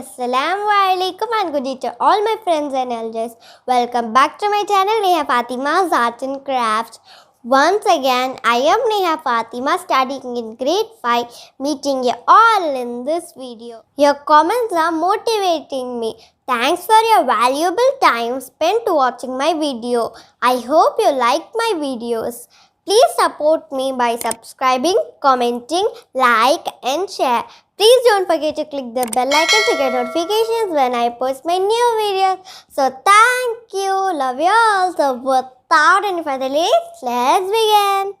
Assalamu alaikum and good day to all my friends and elders. Welcome back to my channel Neha Fathima's Art and Crafts. Once again, I am Neha Fathima studying in grade 5, meeting you all in this video. Your comments are motivating me. Thanks for your valuable time spent watching my video. I hope you like my videos. Please support me by subscribing, commenting, like and share. Please don't forget to click the bell icon to get notifications when I post my new videos. So thank you. Love you all. So without any further delay, let's begin.